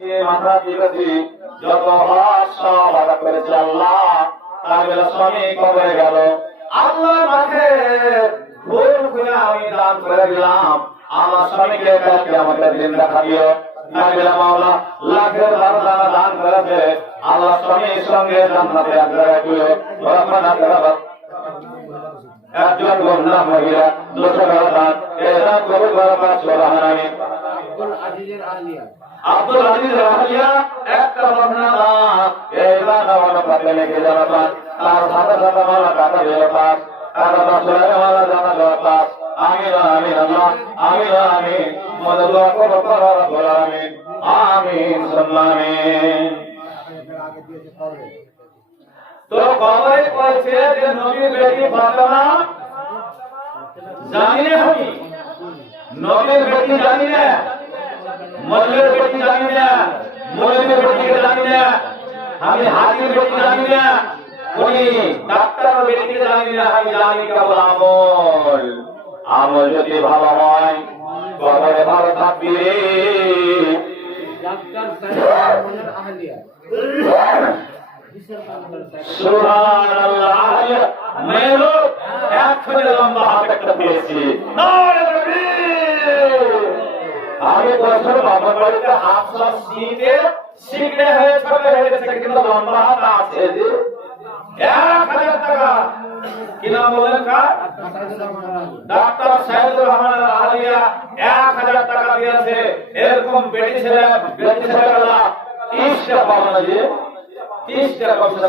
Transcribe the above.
মাথা দিয়েছি যত হজ সব আদা করেছে আল্লাহ, তার বেলা স্বামী কবরে গেল, আল্লাহ মাঠে ভুল করে আমি দান করে দিলাম, আমার স্বামীকে কালকে আমাকে দিন দেখা দিও। মাওলা লাখের বারদানা দান করেছে, আল্লাহ স্বামীর সঙ্গে জান্নাতে আগ্রহ দিও। রহমানা তারাবাত একজন বন্ধা মহিলা দোষের দান এরা করে বরবাদ সুবহানাল্লাহ। আব্দুল আজিজ আহলিয়া একটা বন্ধা দান এরা নওয়াজ পাতে লেগে যাওয়া, তার সাথে সাথে মালা টাকা দিল পাস, টাকা দশরে মালা জানা দেওয়া পাস। আমিন আমিন আল্লাহ আমিন আমিন মদদ করো রব্বুল আমিন আমিন সুম্মা আমিন। তো কবরে কইছে যে নবীর বেটি ফাতেমা জানি না, আমি নবীর বেটি জানি না, মল্লের বেটি জানি না, মৌলবীর বেটিকে জানি না, আমি হাজির বেটি জানি না, উনি ডাক্তার বেটিকে জানি না, আমি জানি কেবল আমল। আমল যদি ভালো হয় কবরে ভালো থাকবি। সুবহানাল্লাহ। মেলো একখানে লম্বা হাত একটা পেয়েছি, আগে বছর বাবার বাড়িতে হাফসা শীতে শিখে হয়ে ছোট হয়ে গেছে, কিন্তু লম্বা হাত আছে যে 1000 টাকা। কি নাম বলেন? ডাক্তার সাইদুর রহমান আলিয়া 1000 টাকা দিয়েছে। এরকম বেটি ছেলে 30 টাকা পাবো না, যে 30 টাকা কমছে।